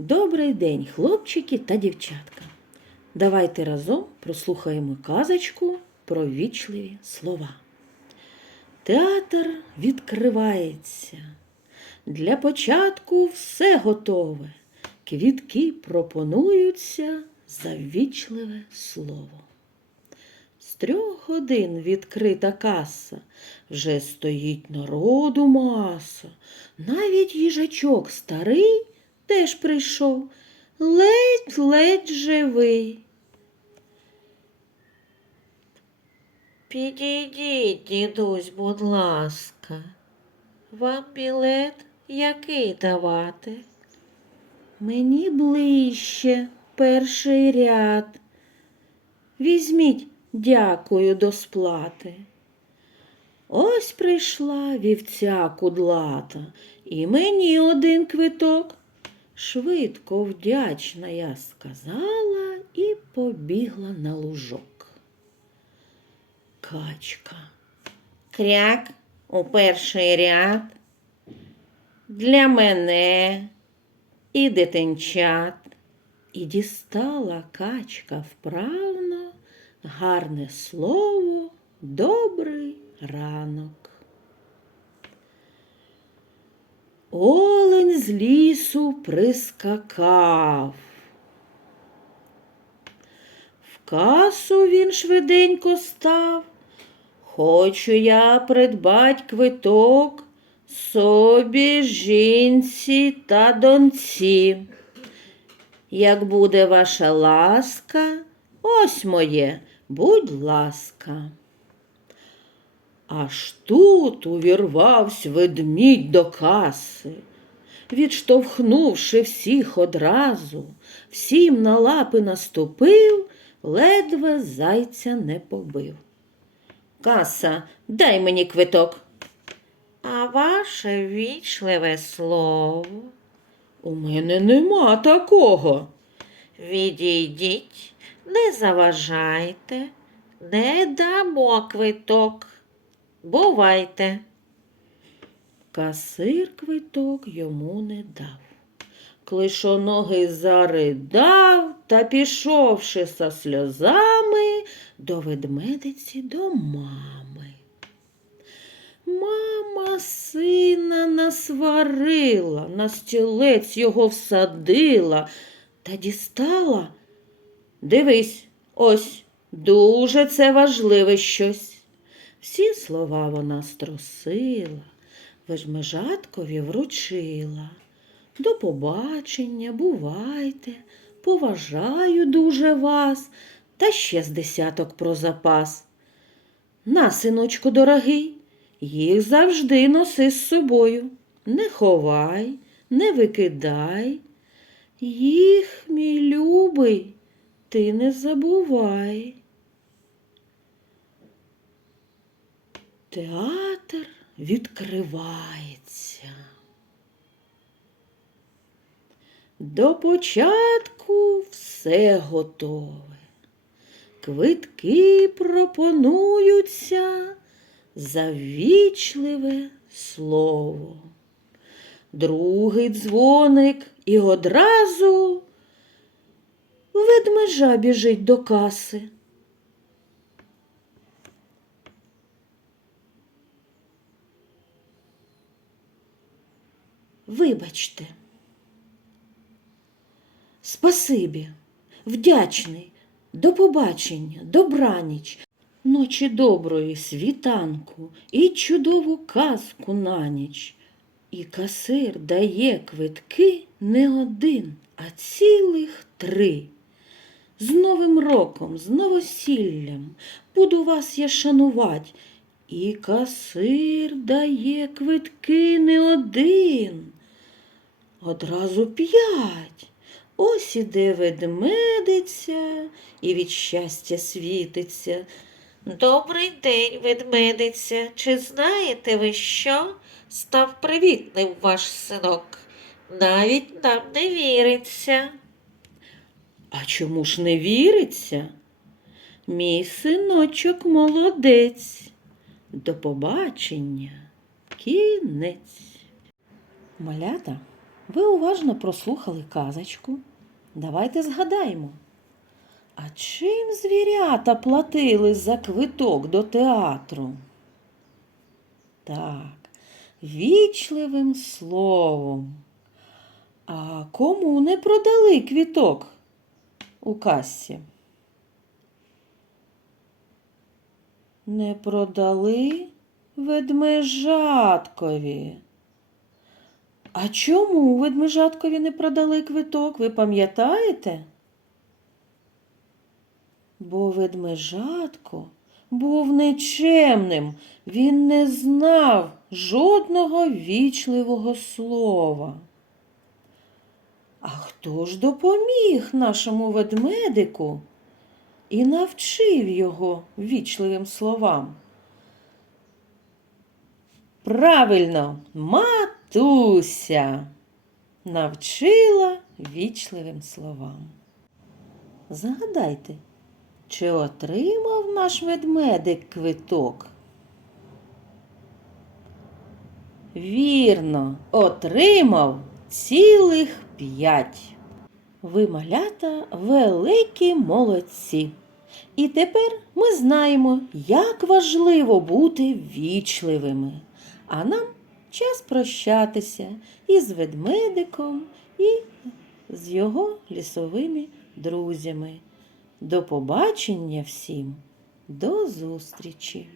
Добрий день, хлопчики та дівчатка. Давайте разом прослухаємо казочку про вічливі слова. Театр відкривається. Для початку все готове. Квітки пропонуються за вічливе слово. З трьох годин відкрита каса, вже стоїть народу маса. Навіть їжачок старий теж прийшов, ледь-ледь живий. Підійдіть, дідусь, будь ласка. Вам білет який давати? Мені ближче перший ряд. Візьміть, дякую до сплати. Ось прийшла вівця кудлата, і мені один квиток. Швидко вдячна я сказала і побігла на лужок. Качка. Кряк у перший ряд. Для мене і дитинчат. І дістала качка вправно гарне слово, добрий ранок. Олень з лісу прискакав. В касу він швиденько став. Хочу я придбать квиток собі, жінці та донці. Як буде ваша ласка, ось моє, будь ласка. Аж тут увірвавсь ведмідь до каси, відштовхнувши всіх одразу, всім на лапи наступив, ледве зайця не побив. Каса, дай мені квиток. А ваше вічливе слово. У мене нема такого. Відійдіть, не заважайте, не дамо квиток. Бувайте. Касир квиток йому не дав. Клишоногий заридав та, пішовши со сльозами, до ведмедиці до мами. Мама сина насварила, на стілець його всадила та дістала. Дивись, ось дуже це важливе щось. Всі слова вона струсила, ведмежаткові вручила. До побачення, бувайте, поважаю дуже вас, та ще з десяток про запас. На, синочку дорогий, їх завжди носи з собою. Не ховай, не викидай. Їх, мій любий, ти не забувай. Театр відкривається. До початку все готове. Квитки пропонуються за вічливе слово. Другий дзвоник і одразу ведмежа біжить до каси. Вибачте. Спасибі, вдячний, до побачення, добраніч, ночі доброї, світанку і чудову казку на ніч. І касир дає квитки не один, а цілих три. З Новим роком, з новосіллям буду вас я шанувать. І касир дає квитки не один, одразу п'ять. Ось іде ведмедиця і від щастя світиться. Добрий день, ведмедиця. Чи знаєте ви що? Став привітним ваш синок. Навіть нам не віриться. А чому ж не віриться? Мій синочок молодець. До побачення. Кінець. Малята, Ви уважно прослухали казочку. Давайте згадаємо. А чим звірята платили за квиток до театру? Так, вічливим словом. А кому не продали квіток у касі? Не продали ведмежаткові. А чому ведмежаткові не продали квиток, ви пам'ятаєте? Бо ведмежатко був нечемним, він не знав жодного вічливого слова. А хто ж допоміг нашому ведмедику і навчив його вічливим словам? Правильно, матуся навчила вічливим словам. Згадайте, чи отримав наш ведмедик квиток? Вірно, отримав цілих п'ять. Ви, малята, великі молодці. І тепер ми знаємо, як важливо бути вічливими. А нам час прощатися із ведмедиком, і з його лісовими друзями. До побачення всім, до зустрічі!